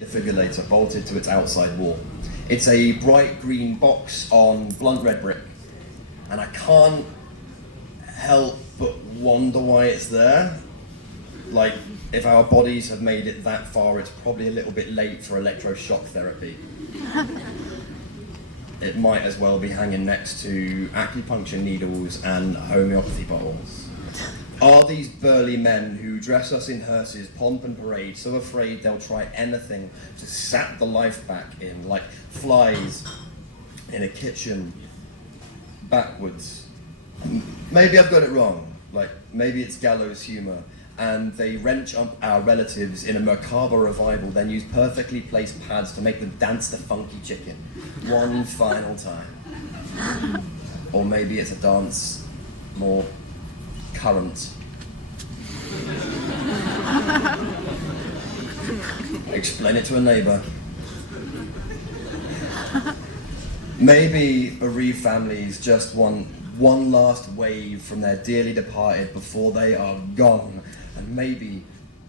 defibrillator bolted to its outside wall. It's a bright green box on blunt red brick, and I can't help but wonder why it's there. Like, if our bodies have made it that far, it's probably a little bit late for electroshock therapy. It might as well be hanging next to acupuncture needles and homeopathy bottles. Are these burly men who dress us in hearses, pomp and parade, so afraid they'll try anything to sap the life back in, like flies in a kitchen, backwards? Maybe I've got it wrong, like maybe it's gallows humor, and they wrench up our relatives in a macabre revival, then use perfectly placed pads to make them dance the funky chicken one final time. Or maybe it's a dance more current. Explain it to a neighbor. Maybe bereaved families just want one last wave from their dearly departed before they are gone. And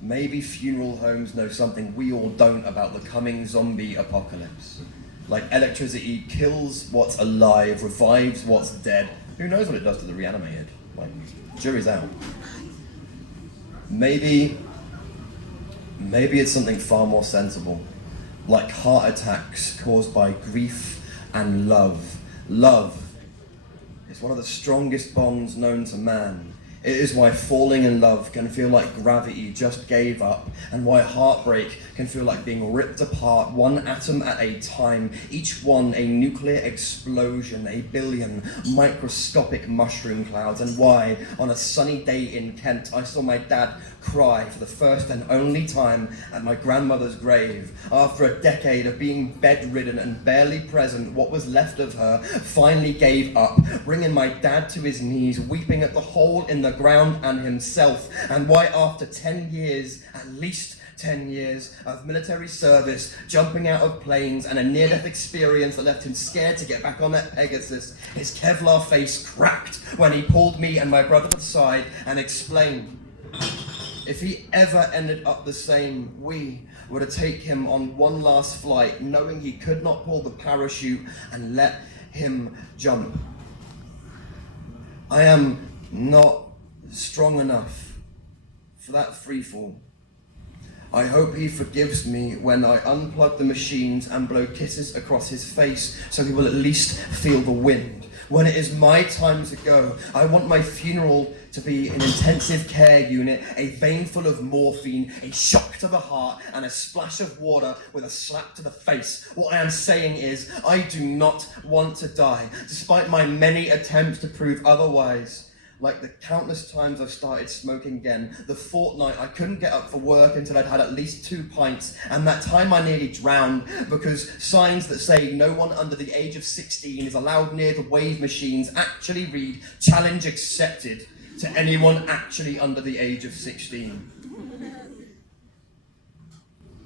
maybe funeral homes know something we all don't about the coming zombie apocalypse. Like electricity kills what's alive, revives what's dead. Who knows what it does to the reanimated? Like, jury's out. Maybe it's something far more sensible, like heart attacks caused by grief and love. Love is one of the strongest bonds known to man. It is why falling in love can feel like gravity just gave up, and why heartbreak can feel like being ripped apart, one atom at a time, each one a nuclear explosion, a billion microscopic mushroom clouds, and why, on a sunny day in Kent, I saw my dad cry for the first and only time at my grandmother's grave. After a decade of being bedridden and barely present, what was left of her finally gave up, bringing my dad to his knees, weeping at the hole in the ground and himself. And why, after 10 years, at least 10 years of military service, jumping out of planes, and a near-death experience that left him scared to get back on that Pegasus, his Kevlar face cracked when he pulled me and my brother to the side and explained, if he ever ended up the same, we were to take him on one last flight, knowing he could not pull the parachute, and let him jump. I am not strong enough for that freefall. I hope he forgives me when I unplug the machines and blow kisses across his face, so he will at least feel the wind. When it is my time to go, I want my funeral to be an intensive care unit, a vein full of morphine, a shock to the heart, and a splash of water with a slap to the face. What I am saying is, I do not want to die, despite my many attempts to prove otherwise. Like the countless times I've started smoking again, the fortnight I couldn't get up for work until I'd had at least 2 pints, and that time I nearly drowned because signs that say no one under the age of 16 is allowed near the wave machines actually read "challenge accepted" to anyone actually under the age of 16.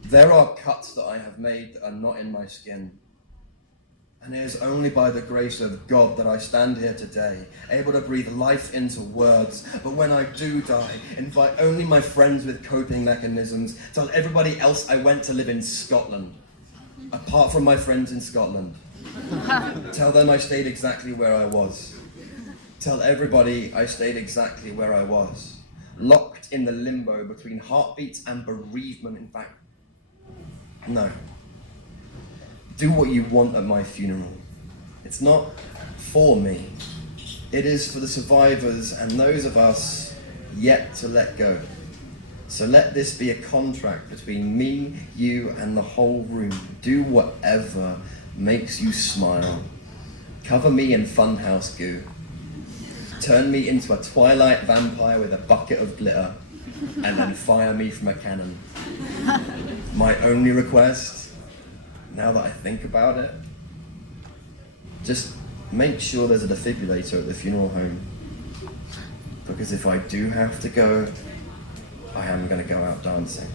There are cuts that I have made that are not in my skin. And it is only by the grace of God that I stand here today, able to breathe life into words. But when I do die, invite only my friends with coping mechanisms. Tell everybody else I went to live in Scotland, apart from my friends in Scotland. Tell them I stayed exactly where I was. Tell everybody I stayed exactly where I was. Locked in the limbo between heartbeats and bereavement, in fact. No. Do what you want at my funeral. It's not for me. It is for the survivors and those of us yet to let go. So let this be a contract between me, you, and the whole room. Do whatever makes you smile. Cover me in funhouse goo. Turn me into a twilight vampire with a bucket of glitter, and then fire me from a cannon. My only request, now that I think about it, just make sure there's a defibrillator at the funeral home. Because if I do have to go, I am going to go out dancing.